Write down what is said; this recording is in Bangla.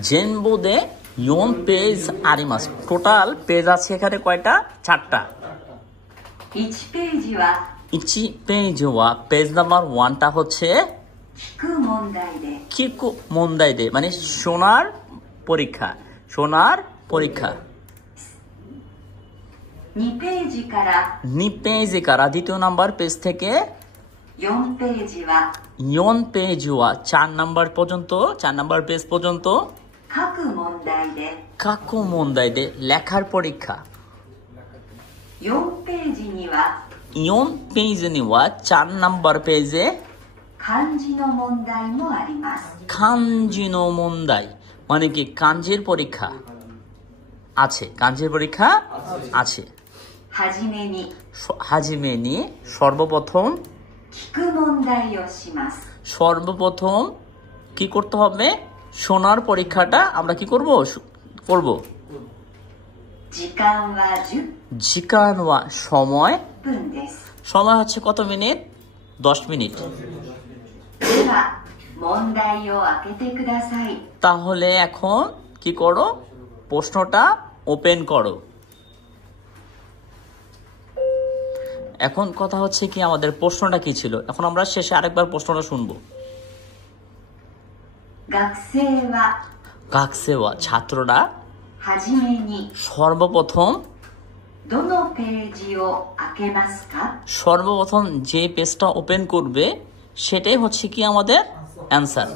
全部で4ページあります。টোটাল পেজ আছে এখানে কয়টা? 4টা। 1ページは1ページはページナンバー1টা হচ্ছে 聞く問題で聞く問題でমানে শোনার পরীক্ষা। শোনার পরীক্ষা। 2ページから2ページからদ্বিতীয় নাম্বার পেজ থেকে 4ページは4ページは4নাম্বার পর্যন্ত 4 নাম্বার পেজ পর্যন্ত 書く問題で書く問題でলেখার পরীক্ষা। 4ページには4ページには4নাম্বার পেজে 漢字の問題もあります。漢字の問題মানে কি কাঞ্জির পরীক্ষা আছে। কাঞ্জির পরীক্ষা আছে। はじめに হাজিমে নি সর্বপ্রথম 聞く問題をします。 সর্বপ্রথম কি করতে হবে? শোনার পরীক্ষাটা আমরা কি করব?時間は10 জিকান ওয়া সময় 分です。 সময় হচ্ছে কত মিনিট? 10 মিনিট। では問題を開けてください。 তাহলে এখন কি করো? প্রশ্নটা ওপেন করো। এখন কথা হচ্ছে কি আমাদের প্রশ্নটা কি ছিল? এখন আমরা শেষে আরেকবার প্রশ্নটা শুনবো। 学生は গাকসেওয়া ছাত্ররা はじめに সর্বপ্রথম どのページを開けますか? সর্বপ্রথম যে পেজটা ওপেন করবে সেটাই হচ্ছে কি আমাদের অ্যান্সার।